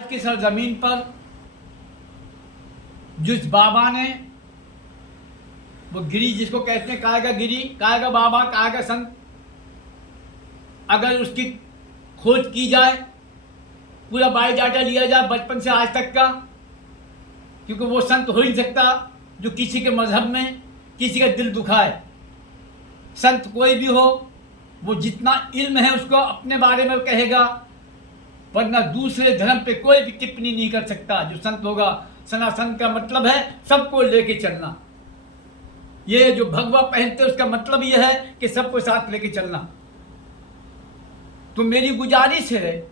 की सरजमीन पर जिस बाबा ने वो गिरी, जिसको कहते हैं कायगा गिरी, कायगा बाबा, कायगा संत, अगर उसकी खोज की जाए, पूरा बायोडाटा लिया जाए बचपन से आज तक का, क्योंकि वो संत हो ही नहीं सकता जो किसी के मजहब में किसी का दिल दुखाए। संत कोई भी हो, वो जितना इल्म है उसको अपने बारे में कहेगा, वरना दूसरे धर्म पे कोई भी टिप्पणी नहीं कर सकता। जो संत होगा, सनातन का मतलब है सबको लेके चलना। ये जो भगवा पहनते उसका मतलब यह है कि सबको साथ लेके चलना। तो मेरी गुजारिश है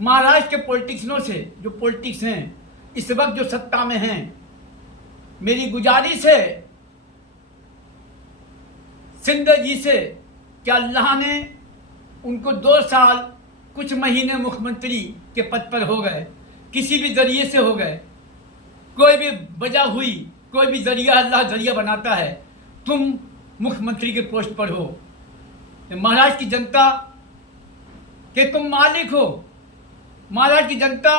महाराष्ट्र के पॉलिटिशियनों से, जो पॉलिटिक्स हैं इस वक्त जो सत्ता में हैं, मेरी गुजारिश है सिंधिया जी से कि अल्लाह ने उनको 2 साल कुछ महीने मुख्यमंत्री के पद पर हो गए, किसी भी जरिए से हो गए, कोई भी वजह हुई, कोई भी जरिया अल्लाह जरिया बनाता है, तुम मुख्यमंत्री के पोस्ट पर हो। महाराष्ट्र की जनता के तुम मालिक हो, महाराष्ट्र की जनता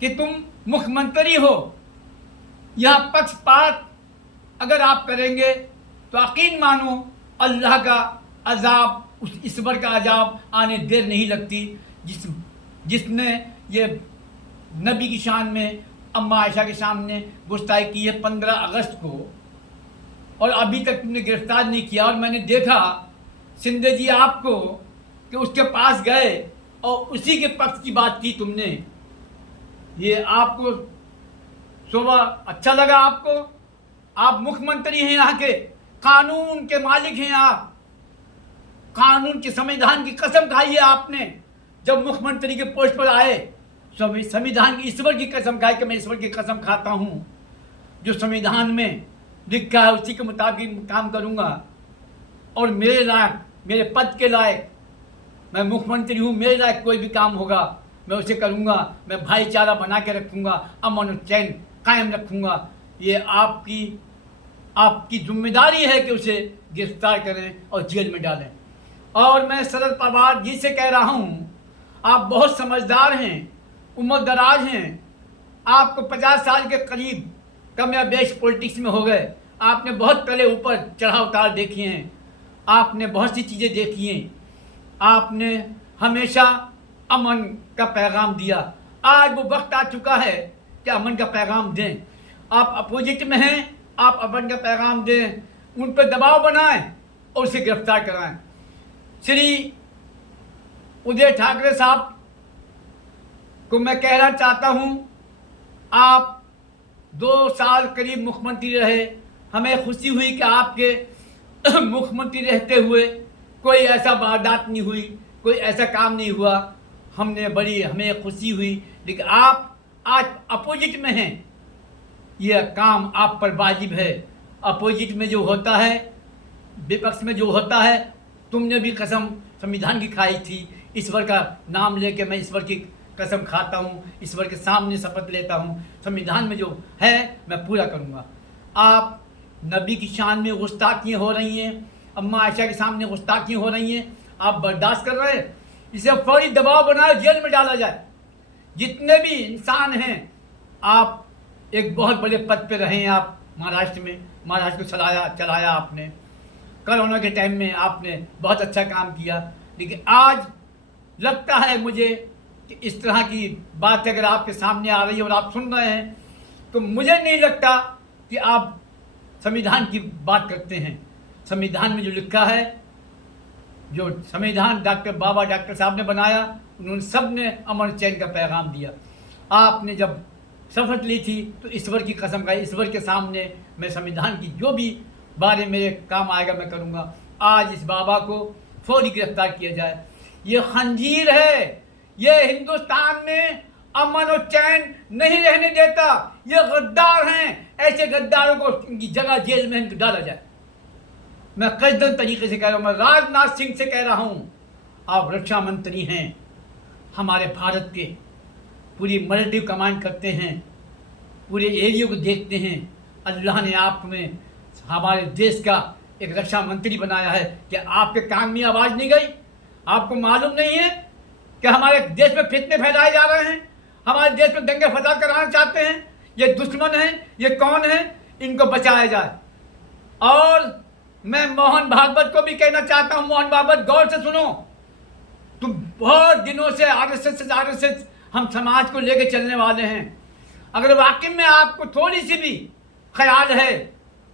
कि तुम मुख्यमंत्री हो। यह पक्षपात अगर आप करेंगे तो यकीन मानो अल्लाह का अजाब, उस ईश्वर का अजाब आने देर नहीं लगती। जिसने ये नबी की शान में अम्मा आयशा के सामने गुस्ताई की है 15 अगस्त को, और अभी तक तुमने गिरफ्तार नहीं किया। और मैंने देखा सिंधिया जी आपको कि उसके पास गए और उसी के पक्ष की बात की तुमने। ये आपको शोभा अच्छा लगा? आपको, आप मुख्यमंत्री हैं, यहाँ के कानून के मालिक हैं, आप कानून के संविधान की कसम खाई है आपने जब मुख्यमंत्री के पोस्ट पर आए। संविधान की, ईश्वर की कसम खाई कि मैं ईश्वर की कसम खाता हूँ, जो संविधान में लिखा है उसी के मुताबिक काम करूँगा, और मेरे लायक, मेरे पद के लायक, मैं मुख्यमंत्री हूँ, मेरे लायक कोई भी काम होगा मैं उसे करूँगा। मैं भाईचारा बना के रखूँगा, अमन और चैन कायम रखूँगा। ये आपकी जिम्मेदारी है कि उसे गिरफ्तार करें और जेल में डालें। और मैं शरद पवार जी से कह रहा हूँ, आप बहुत समझदार हैं, उम्र दराज हैं, आपको 50 साल के करीब कम या बेश पॉलिटिक्स में हो गए। आपने बहुत पहले ऊपर चढ़ाव उतार देखे हैं, आपने बहुत सी चीज़ें देखी हैं, आपने हमेशा अमन का पैगाम दिया। आज वो वक्त आ चुका है कि अमन का पैगाम दें। आप अपोजिट में हैं, आप अमन का पैगाम दें, उन पर दबाव बनाएं और उसे गिरफ्तार कराएं। श्री उदय ठाकरे साहब को मैं कहना चाहता हूँ, आप 2 साल करीब मुख्यमंत्री रहे, हमें खुशी हुई कि आपके मुख्यमंत्री रहते हुए कोई ऐसा वारदात नहीं हुई, कोई ऐसा काम नहीं हुआ, हमें खुशी हुई। लेकिन आप आज अपोजिट में हैं, यह काम आप पर वाजिब है। अपोजिट में जो होता है, विपक्ष में जो होता है, तुमने भी कसम संविधान की खाई थी, ईश्वर का नाम लेके मैं ईश्वर की कसम खाता हूँ, ईश्वर के सामने शपथ लेता हूँ, संविधान में जो है मैं पूरा करूँगा। आप नबी की शान में गुस्ताखियाँ हो रही हैं, अम्मा आयशा के सामने गुस्ताखियाँ हो रही हैं, आप बर्दाश्त कर रहे हैं, इसे फौरी दबाव बनाए, जेल में डाला जाए। जितने भी इंसान हैं, आप एक बहुत बड़े पद पे रहे हैं, आप महाराष्ट्र में, महाराष्ट्र को चलाया आपने। कोरोना के टाइम में आपने बहुत अच्छा काम किया। लेकिन आज लगता है मुझे कि इस तरह की बात अगर आपके सामने आ रही है और आप सुन रहे हैं, तो मुझे नहीं लगता कि आप संविधान की बात करते हैं। संविधान में जो लिखा है, जो संविधान डॉक्टर साहब ने बनाया, उन्होंने सब ने अमन चैन का पैगाम दिया। आपने जब शपथ ली थी तो ईश्वर की कसम खाई, ईश्वर के सामने मैं संविधान की जो भी बारे मेरे काम आएगा मैं करूँगा। आज इस बाबा को फौरी गिरफ्तार किया जाए। ये खंजीर है, ये हिंदुस्तान में अमन और चैन नहीं रहने देता। ये गद्दार हैं, ऐसे गद्दारों को इनकी जगह जेल में इनको डाला जाए। मैं कसदन तरीके से कह रहा हूँ, मैं राजनाथ सिंह से कह रहा हूँ, आप रक्षा मंत्री हैं, हमारे भारत के, पूरी मिलिट्री कमांड करते हैं, पूरे एरिया को देखते हैं। अल्लाह ने आप में हमारे देश का एक रक्षा मंत्री बनाया है। क्या आपके कान में आवाज़ नहीं गई? आपको मालूम नहीं है कि हमारे देश में फितने फैलाए जा रहे हैं, हमारे देश में दंगे फसाद कराना चाहते हैं, ये दुश्मन हैं, ये कौन है, इनको बचाया जाए। और मैं मोहन भागवत को भी कहना चाहता हूं, मोहन भागवत गौर से सुनो, तुम बहुत दिनों से आरएसएस हम समाज को लेकर चलने वाले हैं। अगर वाकई में आपको थोड़ी सी भी ख्याल है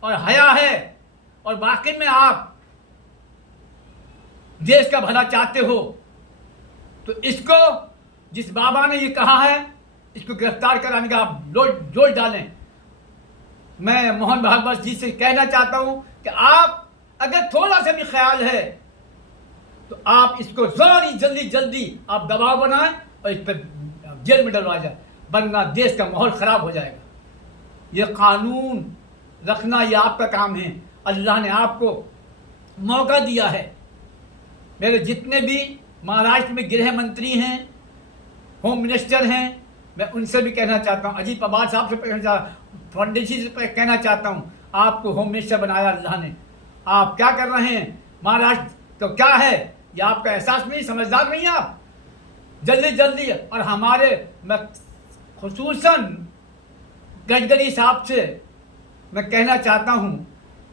और हया है और वाकई में आप देश का भला चाहते हो, तो इसको, जिस बाबा ने ये कहा है, इसको गिरफ्तार कराने का आप जोर डालें। मैं मोहन भागवत जी से कहना चाहता हूं कि आप अगर थोड़ा सा भी ख्याल है तो आप इसको जल्दी आप दबाव बनाएं और इस पर जेल में डलवा जाए, वरना देश का माहौल खराब हो जाएगा। ये कानून रखना ये आपका काम है। अल्लाह ने आपको मौका दिया है। मेरे जितने भी महाराष्ट्र में गृह मंत्री हैं, होम मिनिस्टर हैं, मैं उनसे भी कहना चाहता हूँ, अजीत पवार साहब से कहना चाहता हूँ, फडणवीस से कहना चाहता हूँ, आपको होम मिनिस्टर बनाया अल्लाह ने, आप क्या कर रहे हैं? महाराष्ट्र तो क्या है, ये आपका एहसास नहीं, समझदार नहीं आप। जल्दी और हमारे, मैं खुसूसन गडकरी साहब से मैं कहना चाहता हूँ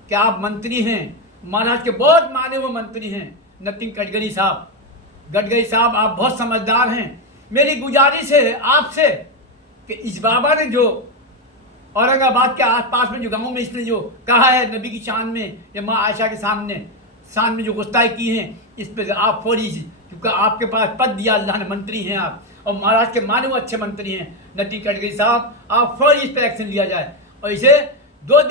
कि आप मंत्री हैं, महाराष्ट्र के बहुत माने हुए मंत्री हैं, नितिन गडकरी साहब आप बहुत समझदार हैं। मेरी गुजारिश है आपसे कि इस बाबा ने जो औरंगाबाद के आसपास में जो गांव में इसने जो कहा है नबी की शान में, या माँ आयशा के शान में जो गुस्ताई की हैं, इस पर आप फौरी, क्योंकि आपके पास पद दिया अल्लाह ने, मंत्री हैं आप, और महाराष्ट्र के माने हुए अच्छे मंत्री हैं नितिन गडकरी साहब, आप फौरी इस पर एक्शन लिया जाए। और इसे 2 दिन